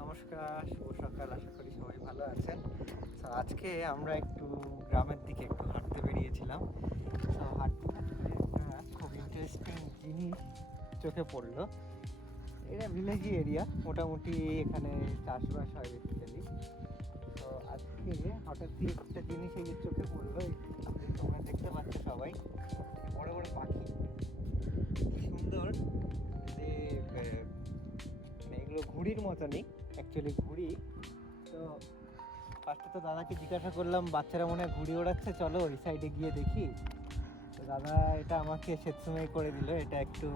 নমস্কার, শুভ সকাল, আশা করি সবাই ভালো আছেন। তো আজকে আমরা একটু গ্রামের দিকে একটু হাঁটতে বেরিয়েছিলাম। তো হাঁটতে হাঁটতে খুব ইন্টারেস্টিং জিনিস চোখে পড়ল। এটা ভিলেজি এরিয়া মোটামুটি এখানে চাষবাস হয় বেসিক্যালি তো আজকে হঠাৎ দিয়ে একটা জিনিস এই চোখে পড়ল তোমরা দেখতে পাচ্ছ সবাই, বড় বড় পাখি। সুন্দর। যে মানে এগুলো ঘুড়ির মতনই। অ্যাকচুয়ালি ঘুড়ি তো ফার্স্টে তো দাদাকে জিজ্ঞাসা করলাম, বাচ্চারা মনে হয় ঘুড়ি ওড়াচ্ছে, চলো ওই সাইডে গিয়ে দেখি। তো দাদা এটা আমাকে সেতসময় করে দিল, এটা একটু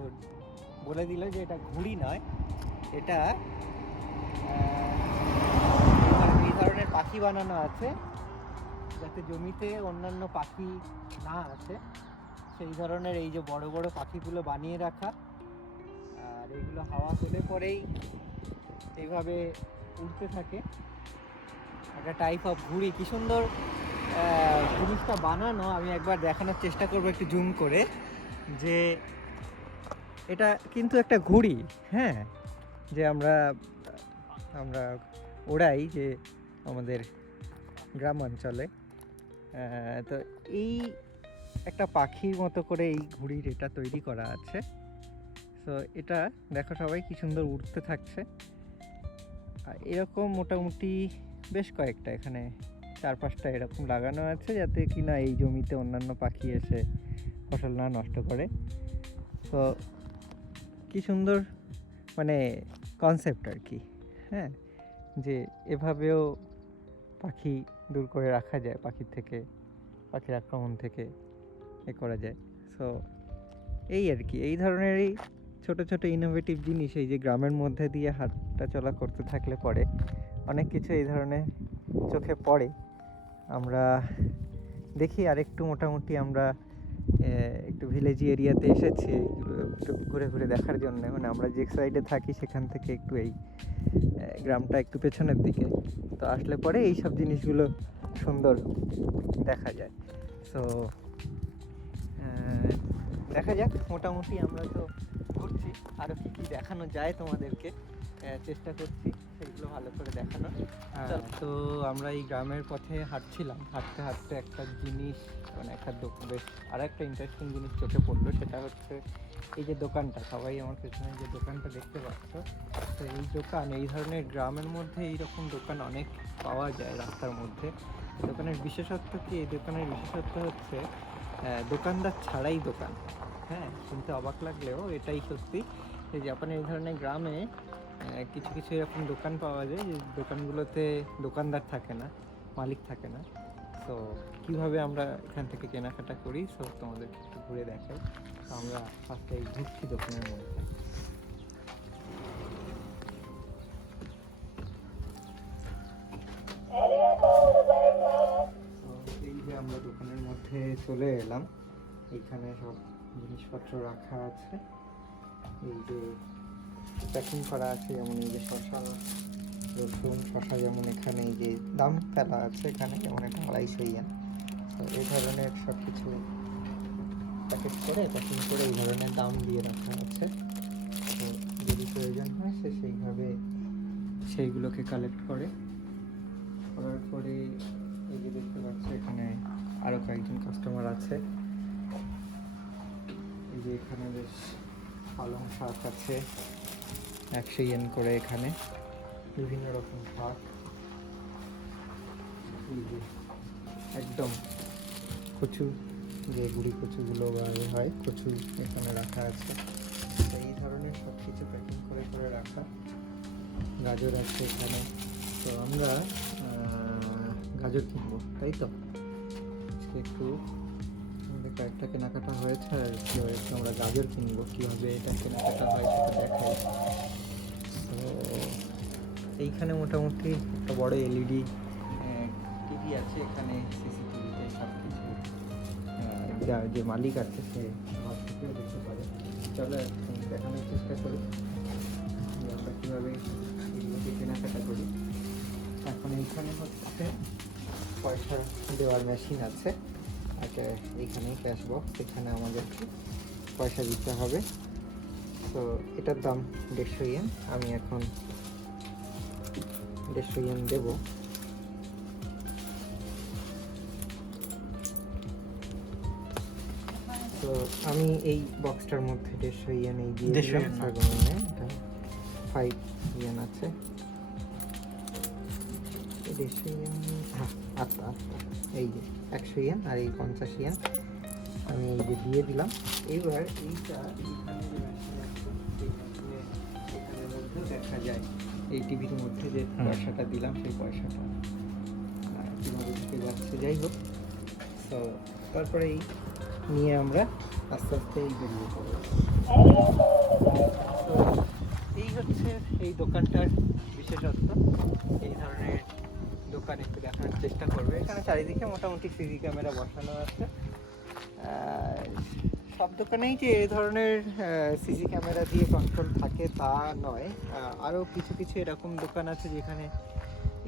বলে দিল যে এটা ঘুড়ি নয়, এটা এই ধরনের পাখি বানানো আছে, যাতে জমিতে অন্যান্য পাখি না আসে। সেই ধরনের এই যে বড় বড় পাখিগুলো বানিয়ে রাখা, আর এগুলো হাওয়া পেলে পরেই এইভাবে উড়তে থাকে। একটা টাইপ অফ ঘুড়ি। কি সুন্দর জিনিসটা বানানো। আমি একবার দেখানোর চেষ্টা করব একটু জুম করে যে এটা কিন্তু একটা ঘুড়ি হ্যাঁ? যে আমরা আমরা ওড়াই যে আমাদের গ্রাম অঞ্চলে। তো এই একটা পাখির মতো করে এই ঘুড়ির এটা তৈরি করা আছে। তো এটা দেখো সবাই কি সুন্দর উড়তে থাকছে। আর এরকম মোটামুটি বেশ কয়েকটা এখানে চার পাঁচটা এরকম লাগানো আছে যাতে কি না এই জমিতে অন্যান্য পাখি এসে ফসল না নষ্ট করে। তো কি সুন্দর মানে কনসেপ্ট আর কি হ্যাঁ? যে এভাবেও পাখি দূর করে রাখা যায়, পাখির থেকে, পাখির আক্রমণ থেকে এ করা যায়। সো এই আর কি, এই ধরনেরই ছোট ছোট ইনোভেটিভ জিনিস, এই যে গ্রামের মধ্যে দিয়ে হাঁটা চলা করতে থাকলে পরে অনেক কিছু এই ধরনের চোখে পড়ে। আমরা দেখি আরেকটু মোটামুটি আমরা একটু ভিলেজি এরিয়াতে এসেছি, একটু ঘুরে ঘুরে দেখার জন্য। মানে আমরা যে সাইডে থাকি সেখান থেকে একটু এই গ্রামটা একটু পেছনের দিকে। তো আসলে পরে এই সব জিনিসগুলো সুন্দর দেখা যায়। সো দেখা যাক, মোটামুটি আমরা তো ঘুরছি আরও কী কী দেখানো যায় তোমাদেরকে চেষ্টা করছি সেগুলো ভালো করে দেখানো তো আমরা এই গ্রামের পথে হাঁটছিলাম হাঁটতে হাঁটতে একটা জিনিস মানে একটা বেশ আর একটা ইন্টারেস্টিং জিনিস চোখে পড়ল সেটা হচ্ছে এই যে দোকানটা সবাই আমার পেছনে যে দোকানটা দেখতে পাচ্ছ তো এই দোকান এই ধরনের গ্রামের মধ্যে এইরকম দোকান অনেক পাওয়া যায় রাস্তার মধ্যে। দোকানের বিশেষত্ব কি? এই দোকানের বিশেষত্ব হচ্ছে দোকানদার ছাড়াই দোকান। হ্যাঁ শুনতে অবাক লাগলেও এটাই সত্যি। যে জাপানের এই ধরনের গ্রামে কিছু কিছু এরকম দোকান পাওয়া যায় যে দোকানগুলোতে দোকানদার থাকে না, মালিক থাকে না। তো কীভাবে আমরা এখান থেকে কেনাকাটা করি, সো তোমাদের একটু ঘুরে দেখাই। তো আমরা ফার্স্টে এই ঘুরছি দোকানের মধ্যে। আমরা দোকানের মধ্যে চলে এলাম। এখানে সব জিনিসপত্র রাখা আছে। এই যে প্যাকিং করা আছে, যেমন এই যে শশা রসুন শশা যেমন এখানে এই যে দাম ফেলা আছে এখানে, যেমন এটা আড়াইশো ইয়েন তো এই ধরনের সব কিছু প্যাকেট করে প্যাকিং করে এই ধরনের দাম দিয়ে রাখা আছে। তো যদি প্রয়োজন হয়, সে সেইভাবে সেইগুলোকে কালেক্ট করে। করার পরে এই যে দেখতে পাচ্ছ, এখানে আরও কয়েকজন কাস্টমার আছে। যে এখানে বেশ পালং শাক আছে একশো ইয়েন করে এখানে। বিভিন্ন রকম শাক। একদম কচু, যে গুড়ি কচুগুলো হয়, কচু এখানে রাখা আছে। এই ধরনের সব কিছু প্যাকিং করে করে রাখা। গাজর আছে এখানে। তো আমরা গাজর কিনবো, তাই তো? একটু কয়েকটা কেনাকাটা হয়েছে আর কি হয়েছে, আমরা গাজর কিনবো, কীভাবে এটা কেনাকাটা হয় সেটা দেখাই। তো এইখানে মোটামুটি একটা বড় এলইডি টিভি আছে এখানে সিসিটিভিতে সব কিছু যা যে মালিক আছে সে ঘর থেকেও দেখতে পারে। চলো দেখানোর চেষ্টা করি আমরা কীভাবে এগুলোকে কেনাকাটা করি। এখন এইখানে হচ্ছে পয়সা দেওয়ার মেশিন আছে। একটা এইখানেই ক্যাশ বক্স এখানে আমাদেরকে পয়সা দিতে হবে। তো এটার দাম দেড়শো ইয়েন আমি এখন দেড়শো ইয়েন দেবো। তো আমি এই বক্সটার মধ্যে দেড়শো ইয়েন এই দিয়ে 150 দিলাম সাগমনে এটা ফাইভ ইয়েন আছে। দেড়শো ইয়েন হ্যাঁ। আচ্ছা আচ্ছা। এই যে একশো ইয়েন আর এই পঞ্চাশ ইয়েন। আমি এই যে দিয়ে দিলাম। এইবার এইটা এইখানে যে machine আছে, সেই machine এ এখানের মধ্যেও দেখা যায় এই টিভির মধ্যে যে পয়সাটা দিলাম সেই পয়সাটা কীভাবে ঢুকে যাচ্ছে যাই হোক। তো তারপরে এই নিয়ে আমরা আস্তে আস্তে এই বেরিয়ে পড়ব তো এই হচ্ছে এই দোকানটার বিশেষত্ব। এই ধরনের দোকান একটু দেখানোর চেষ্টা করবে। এখানে চারিদিকে মোটামুটি সিসি ক্যামেরা বসানো আছে। সব দোকানেই যে এই ধরনের সিসি ক্যামেরা দিয়ে কন্ট্রোল থাকে তা নয়। আরও কিছু কিছু এরকম দোকান আছে যেখানে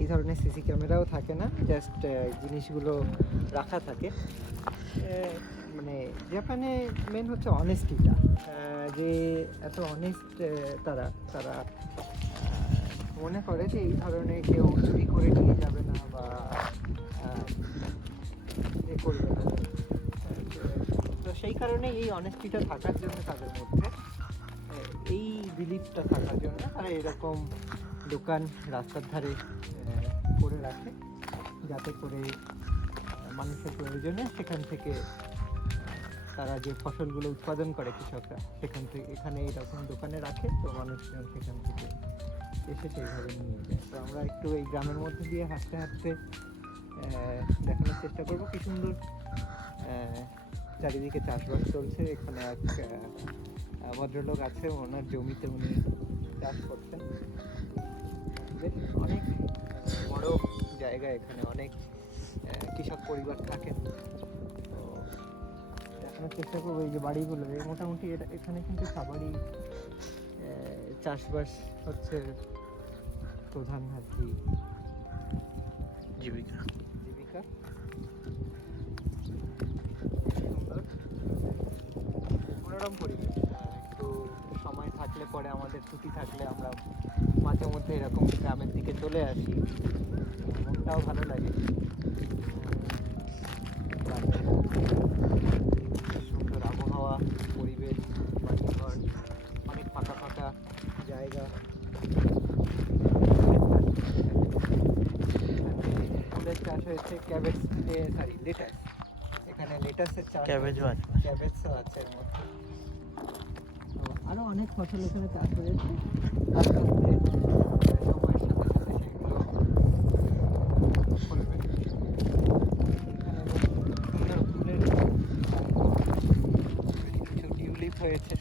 এই ধরনের সিসি ক্যামেরাও থাকে না জাস্ট জিনিসগুলো রাখা থাকে। মানে জাপানে মেন হচ্ছে অনেস্টিটা যে এত অনেস্ট তারা তারা মনে করে যে এই ধরনের কেউ চুরি করে নিয়ে যাবে না বা এ করবে না। তো সেই কারণে এই অনেস্টিটা থাকার জন্য তাদের মধ্যে এই বিলিফটা থাকার জন্য তারা এরকম দোকান রাস্তার ধারে করে রাখে, যাতে করে মানুষের প্রয়োজনে সেখান থেকে তারা যে ফসলগুলো উৎপাদন করে কৃষকরা, সেখান থেকে, এখানে এইরকম দোকানে রাখে, তো মানুষজন সেখান থেকে এসে সেইভাবে নিয়ে যায় তো আমরা একটু এই গ্রামের মধ্যে দিয়ে হাঁটতে হাঁটতে দেখানোর চেষ্টা করব কি সুন্দর চারিদিকে চাষবাস চলছে। এখানে এক ভদ্রলোক আছে, ওনার জমিতে উনি চাষ করছেন। অনেক বড় জায়গা এখানে, অনেক কৃষক পরিবার থাকেন। তো দেখানোর চেষ্টা করব এই যে বাড়িগুলো। মোটামুটি এটা, এখানে কিন্তু সবারই চাষবাস হচ্ছে প্রধান আর কি জীবিকা। জীবিকা। সুন্দর মনোরম পরিবেশ। একটু সময় থাকলে পরে আমাদের ছুটি থাকলে আমরা মাঝে মধ্যে এরকম গ্রামের দিকে চলে আসি। মনটাও ভালো লাগে গ্রামের সুন্দর আবহাওয়া পরিবেশ বাড়িঘর অনেক ফাঁকা ফাঁকা জায়গা ফুলের চাষ হয়েছে ক্যাবেজ সরি লেটাস এখানে লেটাসের চাষ ক্যাবেজও আছে। ক্যাবেজও আছে তো অনেক ফসল এখানে চাষ হয়েছে। আস্তে আস্তে সময়ের সাথে সাথে সেগুলো ফলবে। এখানে বেশ সুন্দর ফুলের কিছু টিউলিপ হয়েছে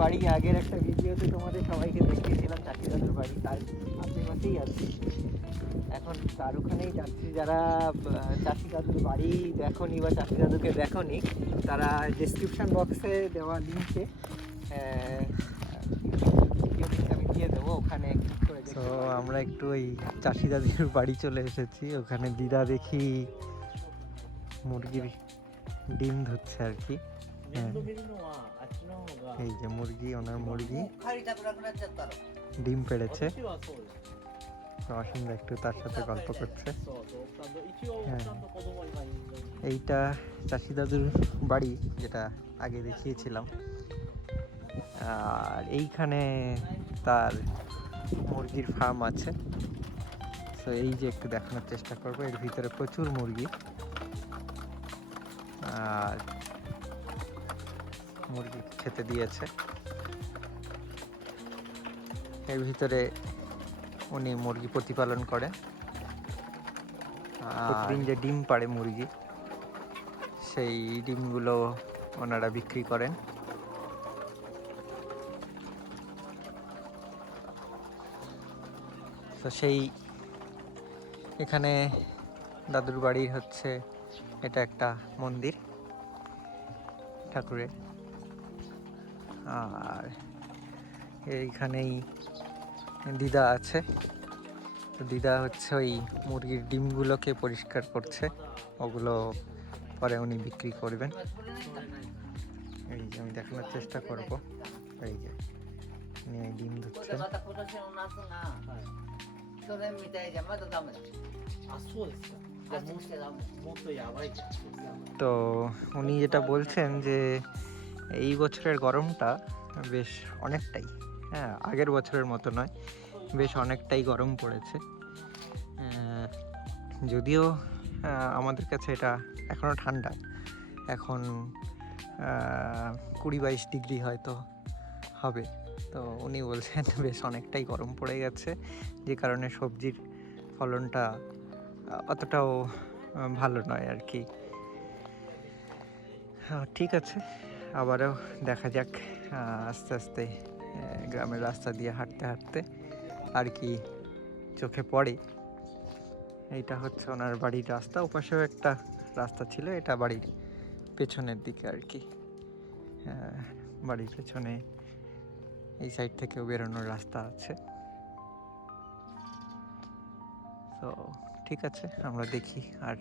বাড়ি আগের একটা ভিডিওতে তোমাদের সবাইকে দেখিয়েছিলাম চাষি দাদুর বাড়ি। তার আশেপাশেই আছি। এখন তার ওখানেই যাচ্ছি। যারা চাষি দাদুর বাড়ি দেখনি বা চাষি দাদুকে দেখনি তারা ডেসক্রিপশন বক্সে দেওয়া লিঙ্কে আমি দিয়ে দেবো। ওখানে তো আমরা একটু ওই চাষি দাদির বাড়ি চলে এসেছি। ওখানে দিদা দেখি মুরগির ডিম ধরছে আর কি। এই যে মুরগি ওনার মুরগি ডিম পেড়েছে। রসিন্দা একটু তার সাথে গল্প করছে হ্যাঁ। এইটা চাষি দাদুর বাড়ি যেটা আগে দেখিয়েছিলাম আর এইখানে তার মুরগির ফার্ম আছে। তো এই যে একটু দেখানোর চেষ্টা করব। এর ভিতরে প্রচুর মুরগি। আর মুরগি খেতে দিয়েছে। এর ভিতরে উনি মুরগি প্রতিপালন করেন। প্রতিদিন যে ডিম পাড়ে মুরগি? সেই ডিমগুলো ওনারা বিক্রি করেন। তো সেই এখানে দাদুর বাড়ির হচ্ছে এটা একটা মন্দির ঠাকুরের। আর এইখানেই দিদা আছে। তো দিদা হচ্ছে ওই মুরগির ডিমগুলোকে পরিষ্কার করছে। ওগুলো পরে উনি বিক্রি করবেন। এই যে আমি দেখানোর চেষ্টা করব। এই যে উনি এই ডিম ধুচ্ছেন তো উনি যেটা বলছেন যে এই বছরের গরমটা বেশ অনেকটাই হ্যাঁ আগের বছরের মতো নয়, বেশ অনেকটাই গরম পড়েছে। যদিও আমাদের কাছে এটা এখনও ঠান্ডা, এখন কুড়ি বাইশ ডিগ্রি হয়তো হবে। তো উনি বলছেন বেশ অনেকটাই গরম পড়ে গেছে, যে কারণে সবজির ফলনটা অতটাও ভালো নয় আর কি। ঠিক আছে। আবারও দেখা যাক আস্তে আস্তে গ্রামের রাস্তা দিয়ে হাঁটতে হাঁটতে আর কি চোখে পড়ে। এইটা হচ্ছে ওনার বাড়ির রাস্তা, ওপাশেও একটা রাস্তা ছিল, এটা বাড়ির পেছনের দিকে আর কি। বাড়ির পেছনে এই সাইড থেকেও বেরোনোর রাস্তা আছে। তো ঠিক আছে, আমরা দেখি আর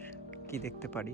কি দেখতে পারি।